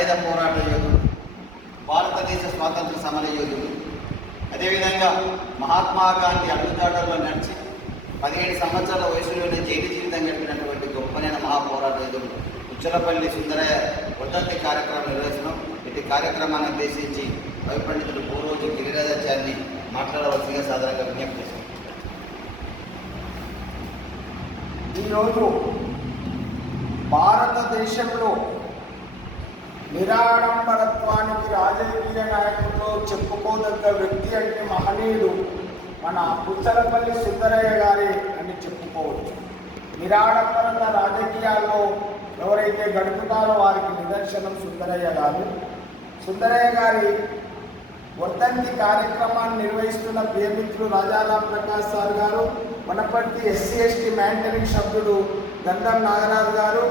సాయుధ పోరాట యోధుడు, భారతదేశ స్వాతంత్ర సమర యోధుడు. అదేవిధంగా మహాత్మా గాంధీ అడుగుదాడల్లో నడిచి 17 సంవత్సరాల వయసులోనే జైలు జీవితం గడిపినటువంటి గొప్పనైన మహాపోరాట యోధుడు ఉచ్చలపల్లి సుందరయ్య వర్ధంతి కార్యక్రమం నిర్వహిస్తున్నాం. ఇటు కార్యక్రమాన్ని ఉద్దేశించి కవి పండితుడు పూర్వజు గిరిరాజాచార్యని మాట్లాడవలసిందిగా సాధారణంగా విజ్ఞప్తి చేస్తాం. ఈరోజు భారతదేశంలో నిరాడంబరత్వానికి రాజకీయ నాయకుల్లో చెప్పుకోదగ్గ వ్యక్తి అంటే మహనీయుడు మన పుచ్చలపల్లి సుందరయ్య గారి అని చెప్పుకోవచ్చు. నిరాడంబరత రాజకీయాల్లో ఎవరైతే గడుపుతారో వారికి నిదర్శనం సుందరయ్య గారు. సుందరయ్య గారి వర్ధంతి కార్యక్రమాన్ని నిర్వహిస్తున్న ప్రియమిత్రులు రాజారాం ప్రకాష్ సార్ గారు, వనపర్తి ఎస్సీ ఎస్టీ మ్యాంటరింగ్ సభ్యుడు గంధం నాగరాజు గారు,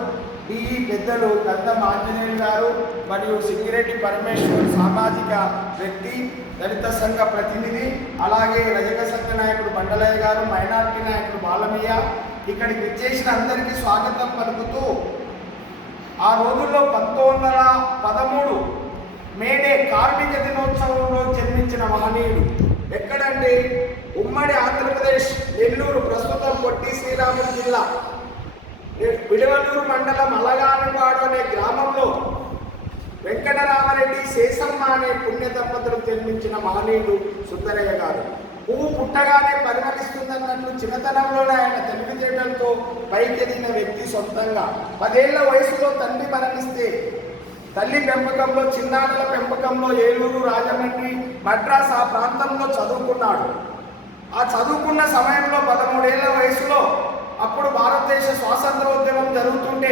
డిఈ పెద్దలు గంధం ఆంజనేయులు గారు మరియు సింగిరెడ్డి పరమేశ్వర్ సామాజిక వ్యక్తి, దళిత సంఘ ప్రతినిధి, అలాగే రజక సంఘ నాయకుడు బండలయ్య గారు, మైనార్టీ నాయకుడు బాలమయ్య, ఇక్కడికి విచ్చేసిన అందరికీ స్వాగతం పలుకుతూ ఆ రోజుల్లో 1913 మేడే కార్మిక దినోత్సవంలో జన్మించిన మహనీయుడు. ఎక్కడంటే ఉమ్మడి ఆంధ్రప్రదేశ్ నెల్లూరు, ప్రస్తుతం పొట్టి శ్రీరాములు జిల్లా విడవలూరు మండలం అలగానపాడు అనే గ్రామంలో వెంకటరామరెడ్డి శేషమ్మ అనే పుణ్య దంపతులు జన్మించిన మహనీయుడు సుందరయ్య గారు. పువ్వు పుట్టగానే పరిమళిస్తుందన్నట్లు చిన్నతనంలోనే ఆయన తెలివితేటలతో పైకెదిగిన వ్యక్తి. సొంతంగా 10 ఏళ్ల వయసులో తండ్రి మరణిస్తే తల్లి పెంపకంలో, చిన్నారుల పెంపకంలో ఏలూరు, రాజమండ్రి, మద్రాస్ ఆ ప్రాంతంలో చదువుకున్నాడు. ఆ చదువుకున్న సమయంలో 13 ఏళ్ల వయసులో అప్పుడు భారతదేశ స్వాతంత్రోద్యమం జరుగుతుంటే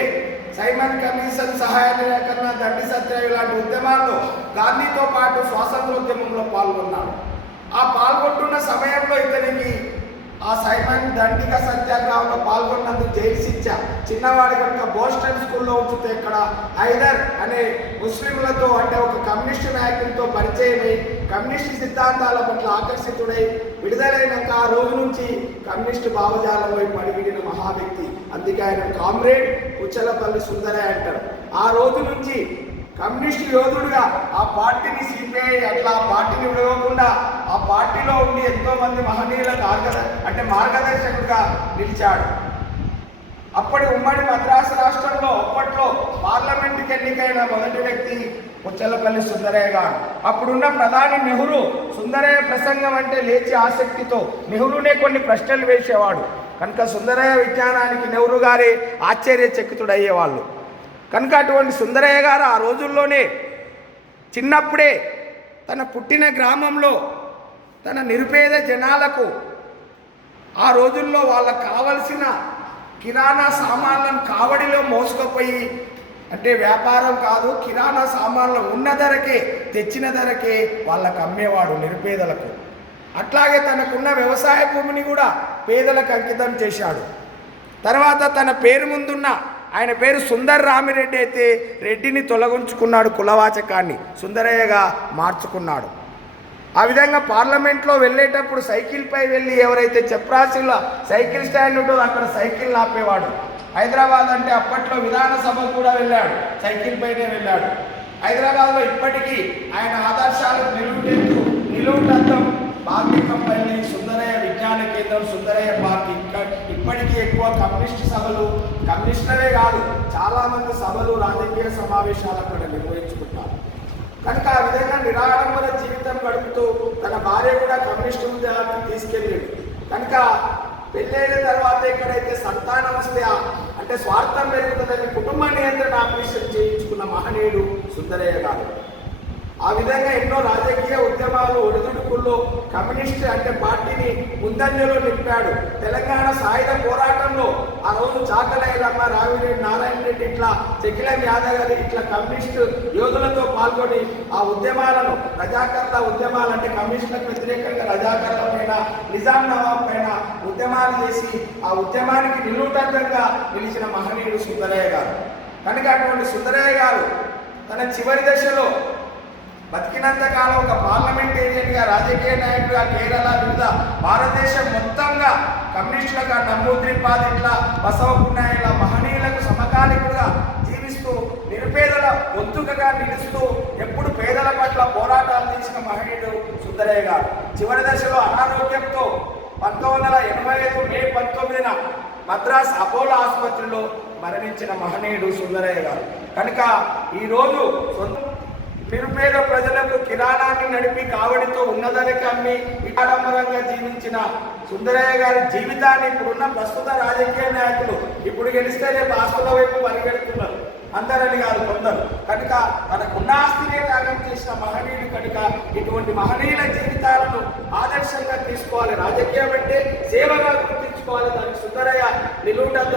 సైమన్ కమిషన్, సహాయ నిరాకరణ, దండి సత్యాగ్రహం లాంటి ఉద్యమాల్లో గాంధీతో పాటు స్వాతంత్రోద్యమంలో పాల్గొన్నాడు. ఆ పాల్గొంటున్న సమయంలో ఇతనికి ఆ సైమన్ దండిక సత్యాగ్రహంలో పాల్గొన్నందుకు జైలు శిక్ష. చిన్నవాడి కనుక బోస్టన్ స్కూల్లో ఉంచితే ఇక్కడ హైదర్ అనే ముస్లింలతో అంటే ఒక కమ్యూనిస్టు నాయకులతో పరిచయమై కమ్యూనిస్టు సిద్ధాంతాల పట్ల ఆకర్షితుడై విడుదలైనాక ఆ రోజు నుంచి కమ్యూనిస్టు భావజాలం వైపు అడిగిన మహా వ్యక్తి. అందుకే ఆయన కామ్రేడ్ పుచ్చలపల్లి సుందరయ్య అంటారు. ఆ రోజు నుంచి కమ్యూనిస్టు యోధుడుగా ఆ పార్టీని సిపిఐ అట్లా ఆ పార్టీని విడవకుండా ఆ పార్టీలో ఉండి ఎంతో మంది మహనీయులకు మార్గదర్శకుడిగా నిలిచాడు. అప్పటి ఉమ్మడి మద్రాసు రాష్ట్రంలో అప్పట్లో పార్లమెంటుకి ఎన్నికైన మొదటి వ్యక్తి పుచ్చలపల్లి సుందరయ్య గారు. అప్పుడున్న ప్రధాని నెహ్రూ సుందరయ్య ప్రసంగం అంటే లేచి ఆసక్తితో నెహ్రూనే కొన్ని ప్రశ్నలు వేసేవాడు కనుక సుందరయ్య విజ్ఞానానికి నెహ్రూ గారే ఆశ్చర్యచకితుడయ్యేవాళ్ళు. కనుక అటువంటి సుందరయ్య గారు ఆ రోజుల్లోనే చిన్నప్పుడే తన పుట్టిన గ్రామంలో తన నిరుపేద జనాలకు ఆ రోజుల్లో వాళ్ళకు కావలసిన కిరాణా సామాన్లను కావడిలో మోసుకుపోయి, అంటే వ్యాపారం కాదు, కిరాణా సామాన్లు ఉన్న ధరకే, తెచ్చిన ధరకే వాళ్ళకు అమ్మేవాడు నిరుపేదలకు. అట్లాగే తనకున్న వ్యవసాయ భూమిని కూడా పేదలకు అంకితం చేశాడు. తర్వాత తన పేరు ముందున్న ఆయన పేరు సుందర్ రామిరెడ్డి అయితే రెడ్డిని తొలగించుకున్నాడు, కులవాచకాన్ని సుందరయ్యగా మార్చుకున్నాడు. ఆ విధంగా పార్లమెంట్లో వెళ్ళేటప్పుడు సైకిల్పై వెళ్ళి ఎవరైతే చెప్రాసిలో సైకిల్ స్టాండ్ ఉంటుందో అక్కడ సైకిల్ ఆపేవాడు. హైదరాబాద్ అంటే అప్పట్లో విధానసభకు కూడా వెళ్ళాడు, సైకిల్ పైనే వెళ్ళాడు. హైదరాబాద్లో ఇప్పటికీ ఆయన ఆదర్శాలకు నిలువుటద్దం బాగ్యకంపల్లి, సుందరయ్య విజ్ఞాన కేంద్రం, సుందరయ్య పార్క్. ఇప్పటికీ ఎక్కువ కమ్యూనిస్ట్ సభలు, కమ్యూనిస్టులే కాదు చాలామంది సభలు, రాజకీయ సమావేశాలు అక్కడ నిర్వహించుకుంటారు. కనుక ఆ విధంగా నిరాడంబర జీవితం గడుపుతూ తన భార్య కూడా కమ్యూనిస్టు ఉద్యోగానికి తీసుకెళ్ళాడు. కనుక పెళ్ళైన తర్వాత ఎక్కడైతే సంతానం వస్తే అంటే స్వార్థం పెరుగుతుందని కుటుంబ నియంత్రణ ఆపరేషన్ చేయించుకున్న మహనీయుడు సుందరయ్య గారు. ఆ విధంగా ఎన్నో రాజకీయ ఉద్యమాలు, ఒడిదుడుకుల్లో కమ్యూనిస్ట్ అంటే పార్టీని ముందంజలో నింపాడు. తెలంగాణ సాయుధ పోరాటంలో ఆ రోజు చాకలయ్యలమ్మ, రావిరెడ్డి, నారాయణ రెడ్డి, ఇట్లా చెకిలం యాదవ్ గారు ఇట్లా కమ్యూనిస్టు యోధులతో పాల్గొని ఆ ఉద్యమాలను, రజాకర్ల ఉద్యమాలు అంటే కమ్యూనిస్టులకు వ్యతిరేకంగా రజాకర్ల పైన, నిజాం నవాబ్ పైన ఉద్యమాలు చేసి ఆ ఉద్యమానికి నిలువుటద్దంగా నిలిచిన మహనీయుడు సుందరయ్య గారు. కనుక అటువంటి సుందరయ్య గారు తన చివరి దశలో బతికినంత కాలం ఒక పార్లమెంటేరియన్గా, రాజకీయ నాయకుడిగా కేరళ వివిధ భారతదేశం మొత్తంగా కమ్యూనిస్టులుగా నమ్మూద్రిపాద్ ఇట్లా బసవపున్నాయిల మహనీయులకు సమకాలికుడుగా జీవిస్తూ నిరుపేదల గొంతుకగా నిలుస్తూ ఎప్పుడు పేదల పట్ల పోరాటాలు చేసిన మహనీయుడు సుందరయ్య గారు. చివరి దశలో అనారోగ్యంతో 1985 మే 19న మద్రాస్ అపోలో ఆసుపత్రిలో మరణించిన మహనీయుడు సుందరయ్య గారు. కనుక ఈరోజు నిరుపేద ప్రజలకు కిరాణాన్ని నడిపి కావడితో ఉన్నదానికి అమ్మి విడాడంబరంగా జీవించిన సుందరయ్య గారి జీవితాన్ని ఇప్పుడున్న ప్రస్తుత రాజకీయ నాయకులు ఇప్పుడు గెలిస్తే రేపు ఆస్తుల వైపు పరిగెడుతున్నారు. అందరని కాదు, కొందరు. కనుక మనకున్న ఆస్తినే త్యాగం చేసిన మహనీయుడు కనుక ఇటువంటి మహనీయుల జీవితాలను ఆదర్శంగా తీసుకోవాలి. రాజకీయం అంటే సేవగా గుర్తించుకోవాలి. దానికి సుందరయ్య నిలువుటద్ద